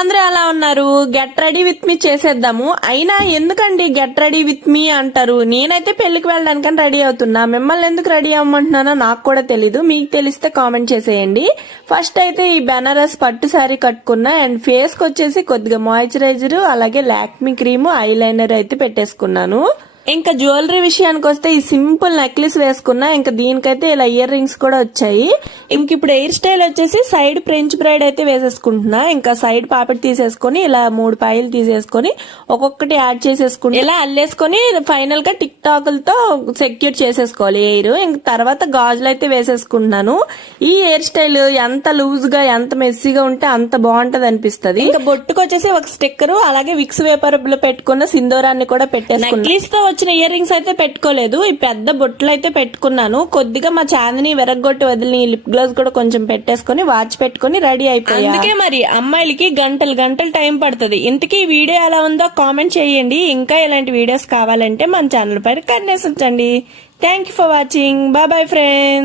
అందరూ ఎలా ఉన్నారు? గెట్ రెడీ విత్ మీ చేసేద్దాము. అయినా ఎందుకండి గెట్ రెడీ విత్ మీ అంటారు? నేనైతే పెళ్లికి వెళ్ళడానికని రెడీ అవుతున్నా. మిమ్మల్ని ఎందుకు రెడీ అవ్వమంటున్నానో నాకు కూడా తెలీదు. మీకు తెలిస్తే కామెంట్ చేసేయండి. ఫస్ట్ అయితే ఈ బెనారస్ పట్టు శారీ కట్టుకున్నా అండ్ ఫేస్ కి వచ్చేసి కొద్దిగా మాయిశ్చరైజర్ అలాగే లాక్మీ క్రీమ్ ఐలైనర్ అయితే పెట్టేసుకున్నాను. ఇంకా జ్యువెలరీ విషయానికి వస్తే ఈ సింపుల్ నెక్లెస్ వేసుకున్నా. ఇంకా దీనికైతే ఇలా ఇయర్ రింగ్స్ కూడా వచ్చాయి. ఇంక ఇప్పుడు హెయిర్ స్టైల్ వచ్చేసి సైడ్ ఫ్రెంచ్ బ్రైడ్ అయితే వేసేసుకుంటున్నా. ఇంకా సైడ్ పాపెట్ తీసేసుకుని ఇలా 3 పాయలు తీసేసుకుని ఒక్కొక్కటి యాడ్ చేసేసుకుని ఇలా అల్లేసుకుని ఫైనల్ గా టిక్ టాకులతో సెక్యూర్ చేసేసుకోవాలి హెయిర్. ఇంక తర్వాత గాజులు అయితే వేసేసుకుంటున్నాను. ఈ హెయిర్ స్టైల్ ఎంత లూజ్ గా ఎంత మెస్సీగా ఉంటే అంత బాగుంటది అనిపిస్తుంది. ఇంకా బొట్టుకు వచ్చేసి ఒక స్టిక్కర్ అలాగే విక్స్ వేపర్ లో పెట్టుకున్న సింధూరాన్ని కూడా పెట్టేసుకున్నాను. నెక్లెస్ తో వచ్చిన ఇయర్ రింగ్స్ అయితే పెట్టుకోలేదు. ఈ పెద్ద బొట్లు అయితే పెట్టుకున్నాను. కొద్దిగా మా చాందిని వెరగొట్టి వదిలి లిప్ గ్లోవ్స్ కూడా కొంచెం పెట్టేసుకుని వాచ్ పెట్టుకుని రెడీ అయిపోయి. అందుకే మరి అమ్మాయిలకి గంటలు గంటలు టైం పడుతుంది. ఇంతకీ ఈ వీడియో ఎలా ఉందో కామెంట్ చేయండి. ఇంకా ఇలాంటి వీడియోస్ కావాలంటే మన ఛానల్ పైన కన్నేసి ఉంచండి. Thank you for watching. Bye bye friends.